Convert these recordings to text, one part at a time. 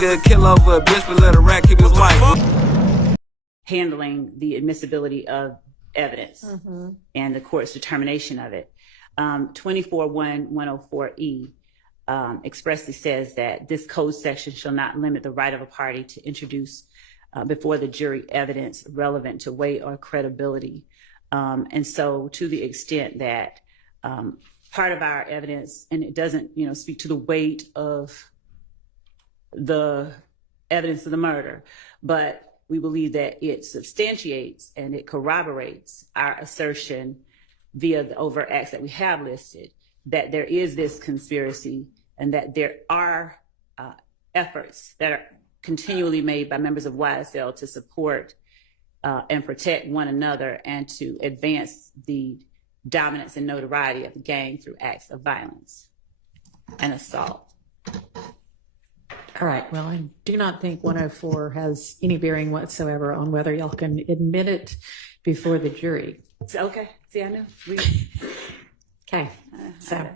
nigga kill over a bitch, but let a rat keep his wife. Handling the admissibility of evidence and the court's determination of it. 24-104E expressly says that this code section shall not limit the right of a party to introduce before the jury evidence relevant to weight or credibility. And so to the extent that part of our evidence, and it doesn't, speak to the weight of the evidence of the murder, but we believe that it substantiates and it corroborates our assertion via the overt acts that we have listed, that there is this conspiracy and that there are efforts that are continually made by members of YSL to support and protect one another and to advance the dominance and notoriety of the gang through acts of violence and assault. All right. Well, I do not think 104 has any bearing whatsoever on whether y'all can admit it before the jury. Okay. See, I know. Okay. So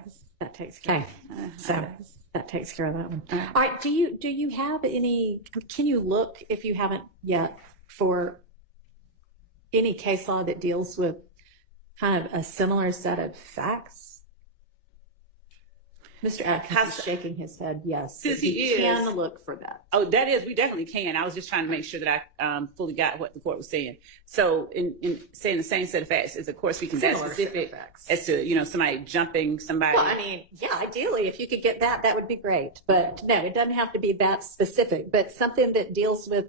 that takes care. Okay. So that takes care of that one. All right. Do you have any? Can you look, if you haven't yet, for any case law that deals with kind of a similar set of facts? Mr. Atkins is shaking his head. Yes. Since he can look for that. Oh, that is, we definitely can. I was just trying to make sure that I fully got what the court was saying. So in saying the same set of facts is, of course, we can be specific as to, somebody jumping somebody. Well, I mean, yeah, ideally, if you could get that would be great. But no, it doesn't have to be that specific, but something that deals with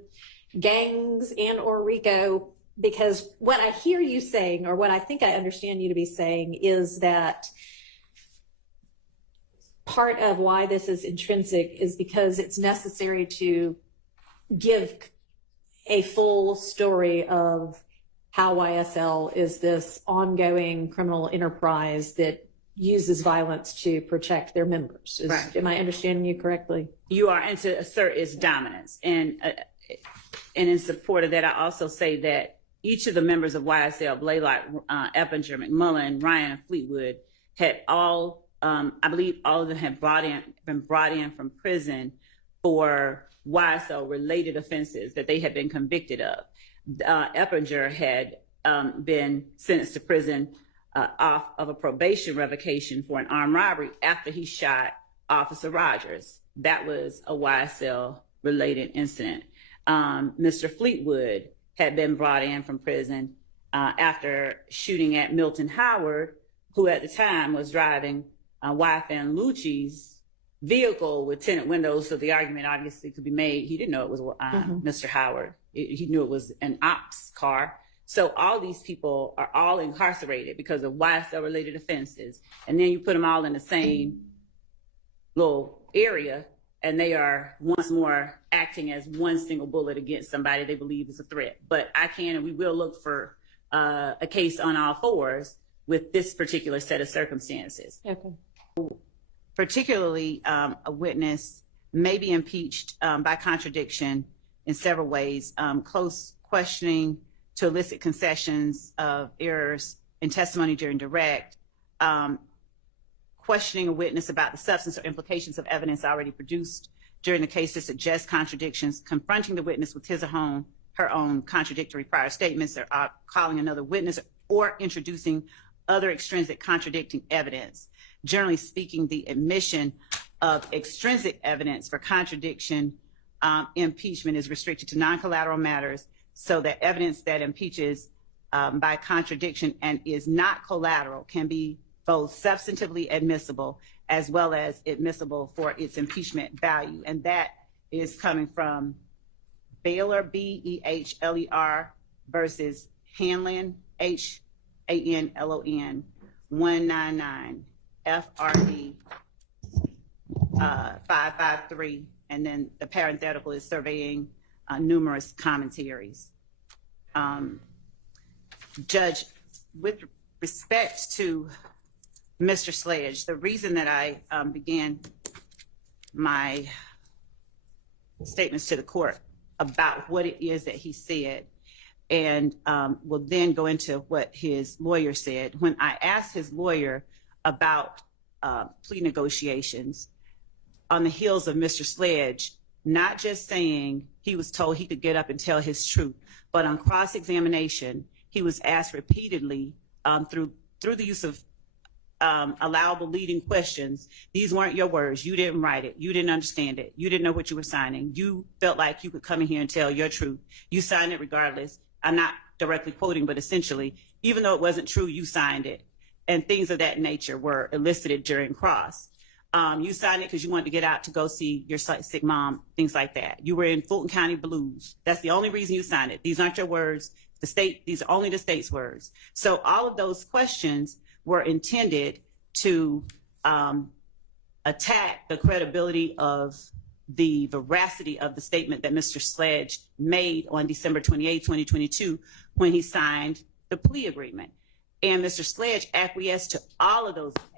gangs and or RICO, because what I hear you saying, or what I think I understand you to be saying, is that part of why this is intrinsic is because it's necessary to give a full story of how YSL is this ongoing criminal enterprise that uses violence to protect their members. Right. Am I understanding you correctly? You are, and to assert its dominance. And in support of that, I also say that each of the members of YSL, Blaylock, Eppinger, McMullen, Ryan, and Fleetwood, had all, I believe all of them have been brought in from prison for YSL related offenses that they had been convicted of. Eppinger had been sentenced to prison off of a probation revocation for an armed robbery after he shot Officer Rogers. That was a YSL related incident. Mr. Fleetwood had been brought in from prison after shooting at Milton Howard, who at the time was driving YFN Lucci's vehicle with tinted windows, so the argument obviously could be made. He didn't know it was Mr. Howard. He knew it was an ops car. So all these people are all incarcerated because of YSL-related offenses. And then you put them all in the same little area, and they are once more acting as one single bullet against somebody they believe is a threat. But I can and we will look for a case on all fours with this particular set of circumstances. Okay. Particularly, a witness may be impeached by contradiction in several ways. Close questioning to elicit concessions of errors in testimony during direct, questioning a witness about the substance or implications of evidence already produced during the case to suggest contradictions, confronting the witness with his or her own contradictory prior statements, or calling another witness, or introducing other extrinsic contradicting evidence. Generally speaking, the admission of extrinsic evidence for contradiction impeachment is restricted to non-collateral matters, so that evidence that impeaches by contradiction and is not collateral can be both substantively admissible as well as admissible for its impeachment value. And that is coming from Baylor, B-E-H-L-E-R, versus Hanlon, H-A-N-L-O-N, 199 FRD 553, and then the parenthetical is surveying numerous commentaries. Judge, with respect to Mr. Sledge, the reason that I began my statements to the court about what it is that he said, and will then go into what his lawyer said. When I asked his lawyer about plea negotiations on the heels of Mr. Sledge not just saying he was told he could get up and tell his truth, but on cross-examination, he was asked repeatedly through the use of allowable leading questions. These weren't your words. You didn't write it. You didn't understand it. You didn't know what you were signing. You felt like you could come in here and tell your truth. You signed it regardless. I'm not directly quoting, but essentially, even though it wasn't true, you signed it. And things of that nature were elicited during cross. You signed it because you wanted to get out to go see your sick mom, things like that. You were in Fulton County Blues. That's the only reason you signed it. These aren't your words. These are only the state's words. So all of those questions were intended to attack the credibility of the veracity of the statement that Mr. Sledge made on December 28, 2022, when he signed the plea agreement. And Mr. Sledge acquiesced to all of those attacks,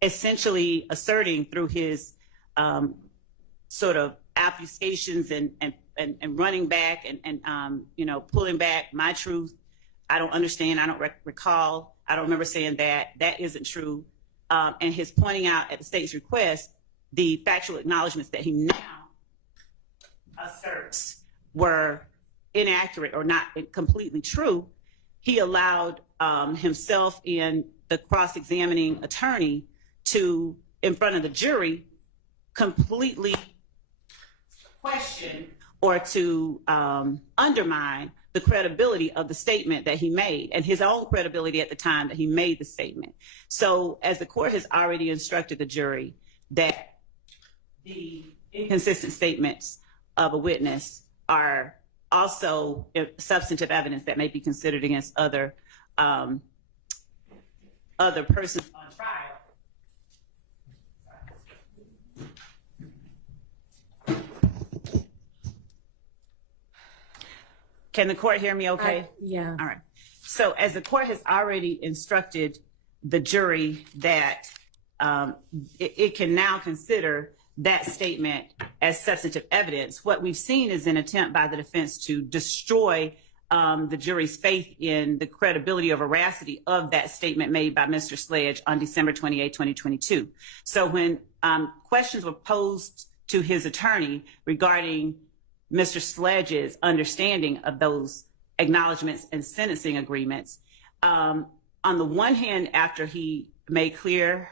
essentially asserting through his sort of obfuscations and running back and pulling back my truth. I don't understand. I don't recall. I don't remember saying that. That isn't true. And his pointing out at the state's request the factual acknowledgments that he now asserts were inaccurate or not completely true. He allowed himself and the cross-examining attorney to, in front of the jury, completely question or to undermine the credibility of the statement that he made and his own credibility at the time that he made the statement. So as the court has already instructed the jury that the inconsistent statements of a witness are also substantive evidence that may be considered against other persons on trial. Can the court hear me okay? Yeah. All right. So as the court has already instructed the jury that it can now consider that statement as substantive evidence, what we've seen is an attempt by the defense to destroy the jury's faith in the credibility or veracity of that statement made by Mr. Sledge on December 28, 2022. So when questions were posed to his attorney regarding Mr. Sledge's understanding of those acknowledgments and sentencing agreements, on the one hand, after he made clear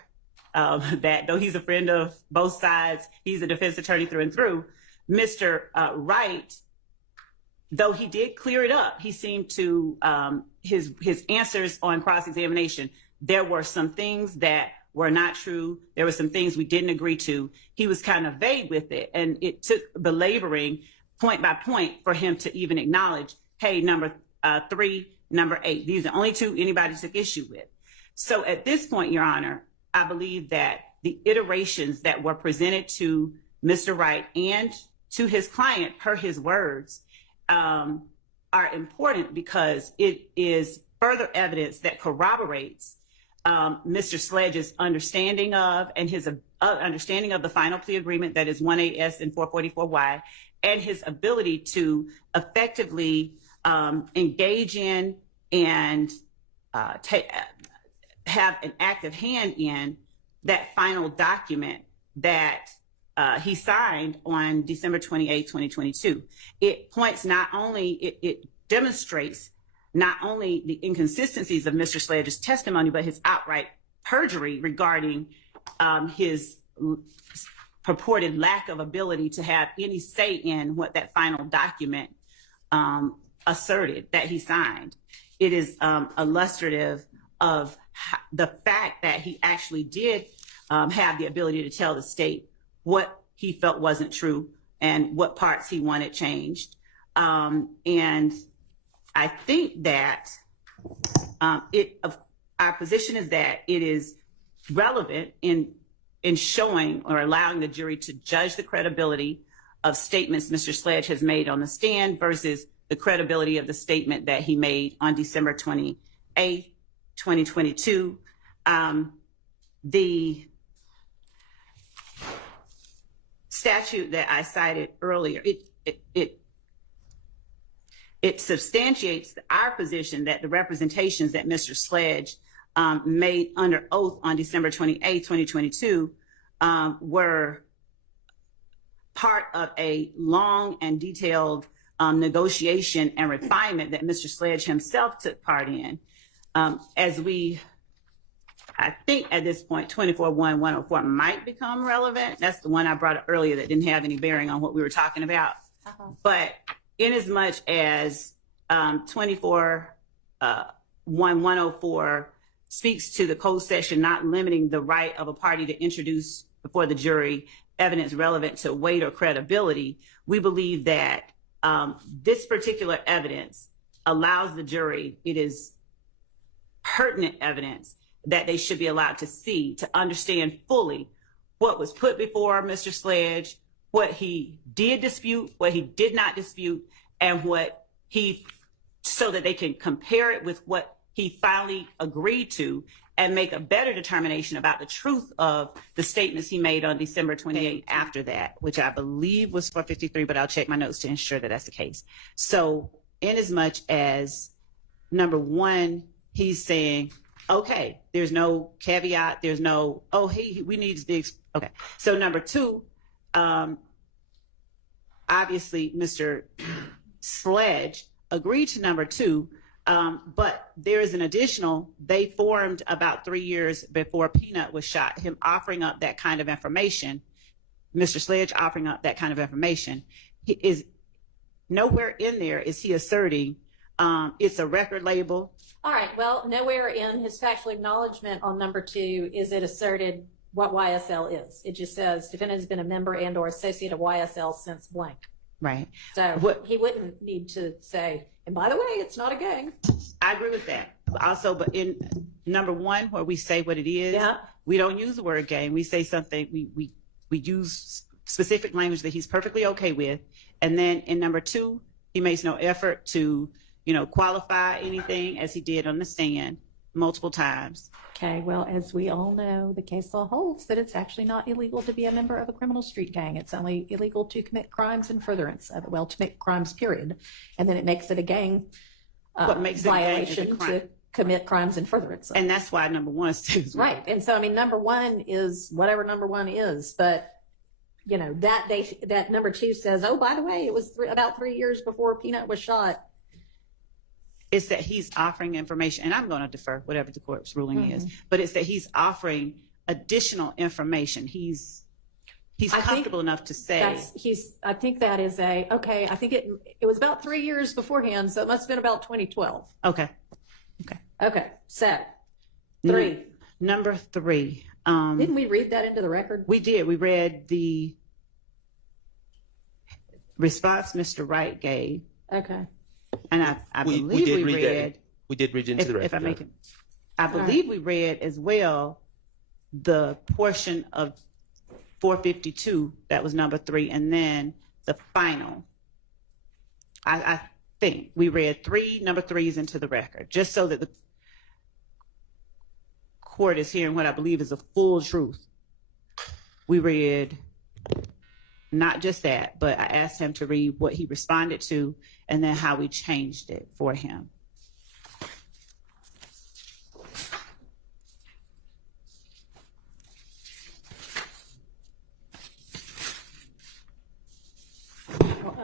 that though he's a friend of both sides, he's a defense attorney through and through, Mr. Wright, though he did clear it up, he seemed to, his answers on cross-examination, there were some things that were not true. There were some things we didn't agree to. He was kind of vague with it. And it took belaboring point by point for him to even acknowledge, hey, number 3, number 8, these are the only 2 anybody took issue with. So at this point, Your Honor, I believe that the iterations that were presented to Mr. Wright and to his client per his words are important because it is further evidence that corroborates Mr. Sledge's understanding of and his understanding of the final plea agreement that is 1AS and 444Y, and his ability to effectively engage in and have an active hand in that final document that he signed on December 28, 2022. It points it demonstrates not only the inconsistencies of Mr. Sledge's testimony, but his outright perjury regarding his purported lack of ability to have any say in what that final document asserted that he signed. It is illustrative of the fact that he actually did have the ability to tell the state what he felt wasn't true and what parts he wanted changed. And I think that our position is that it is relevant in showing or allowing the jury to judge the credibility of statements Mr. Sledge has made on the stand versus the credibility of the statement that he made on December 28, 2022. The statute that I cited earlier, it substantiates our position that the representations that Mr. Sledge made under oath on December 28, 2022 were part of a long and detailed negotiation and refinement that Mr. Sledge himself took part in. I think at this point, 24-1-104 might become relevant. That's the one I brought up earlier that didn't have any bearing on what we were talking about. But in as much as 24-1-104 speaks to the code section not limiting the right of a party to introduce before the jury evidence relevant to weight or credibility, we believe that this particular evidence allows the jury, it is pertinent evidence that they should be allowed to see, to understand fully what was put before Mr. Sledge, what he did dispute, what he did not dispute, and so that they can compare it with what he finally agreed to and make a better determination about the truth of the statements he made on December 28th after that, which I believe was 453, but I'll check my notes to ensure that that's the case. So in as much as number one, he's saying, okay, there's no caveat, there's no, oh, hey, we need this. Okay. So number two, obviously Mr. Sledge agreed to number two, but there is an additional, they formed about 3 years before Peanut was shot, him offering up that kind of information, Mr. Sledge offering up that kind of information. He is nowhere in there is he asserting it's a record label. All right, well, nowhere in his factual acknowledgement on number two is it asserted what YSL is. It just says defendant has been a member and or associate of YSL since blank. Right. So he wouldn't need to say, and by the way, it's not a gang. I agree with that. Also, but in number one, where we say what it is, we don't use the word gang. We say something, we use specific language that he's perfectly okay with. And then in number two, he makes no effort to, qualify anything as he did on the stand multiple times. Okay, well, as we all know, the case law holds that it's actually not illegal to be a member of a criminal street gang. It's only illegal to commit crimes in furtherance of, to commit crimes, period. And then it makes it a gang violation to commit crimes in furtherance of. And that's why number one says. Right. And so, number one is whatever number one is, but that number two says, oh, by the way, it was about 3 years before Peanut was shot. It's that he's offering information, and I'm going to defer whatever the court's ruling is, but it's that he's offering additional information. He's comfortable enough to say. I think that is okay, I think it was about 3 years beforehand, so it must have been about 2012. Okay. So, three. Number three. Didn't we read that into the record? We did. We read the response Mr. Wright gave. Okay. And I believe we read. We did read into the record. If I make it, I believe we read as well the portion of 452 that was number three, and then the final. I think we read number threes into the record, just so that the court is hearing what I believe is the full truth. We read not just that, but I asked him to read what he responded to and then how we changed it for him.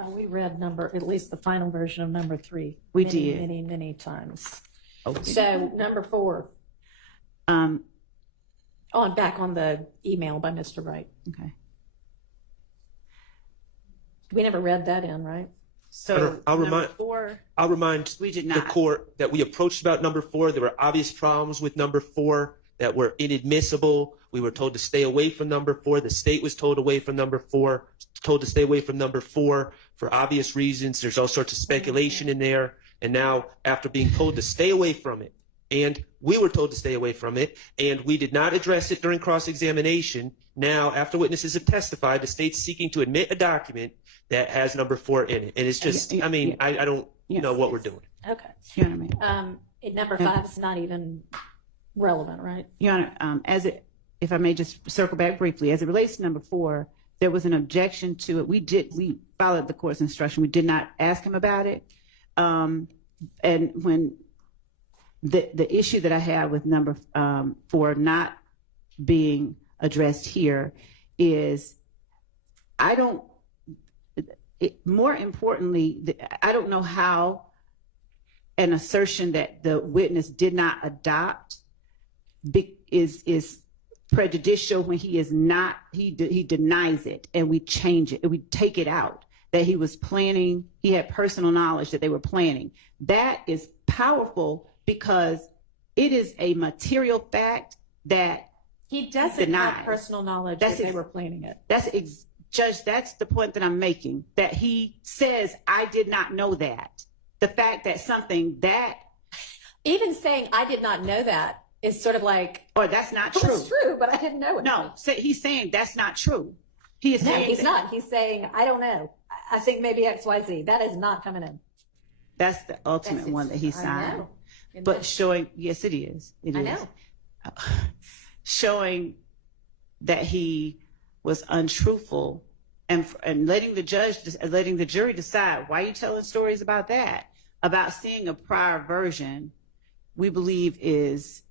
We read at least the final version of number three. We did. Many, many times. Okay. So number four. Back on the email by Mr. Wright. Okay. We never read that in, right? So I'll remind we did the not. court that we approached about number four. There were obvious problems with number four that were inadmissible. We were told to stay away from number four. The state was told to stay away from number four for obvious reasons. There's all sorts of speculation in there. And now, after being told to stay away from it, and we were told to stay away from it, and we did not address it during cross-examination, now, after witnesses have testified, the state's seeking to admit a document that has number four in it. And it's just, I don't know what we're doing. Okay. Your Honor, number five is not even relevant, right? Your Honor, if I may just circle back briefly, as it relates to number four, there was an objection to it. We followed the court's instruction. We did not ask him about it. And when the issue that I have with number four not being addressed here is I don't more importantly, I don't know how an assertion that the witness did not adopt is prejudicial when he is not, he denies it, and we change it, and we take it out, that he was planning, he had personal knowledge that they were planning. That is powerful because it is a material fact that He doesn't denies. have personal knowledge That's that they ex- were planning it. Judge, that's the point that I'm making, that he says, I did not know that. The fact that something that, Even saying I did not know that is sort of like, or that's not well, true. it's true, but I didn't know it. No, he's saying that's not true. He is No, saying he's that- not. He's saying, I don't know. I think maybe XYZ. That is not coming in. That's the ultimate That's- one that he I signed. know. But showing, yes, it is. It I is. know. Showing that he was untruthful and letting the jury decide, why are you telling stories about that? About seeing a prior version, we believe is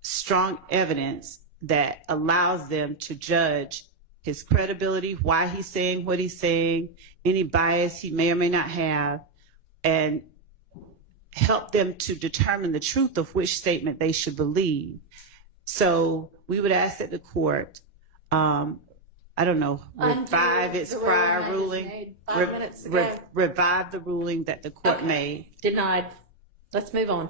strong evidence that allows them to judge his credibility, why he's saying what he's saying, any bias he may or may not have, and help them to determine the truth of which statement they should believe. So we would ask that the court, I don't know, revive Undo its the prior ruling I just ruling, made 5 minutes ago. revive the ruling that the court Okay. made. Denied. Let's move on.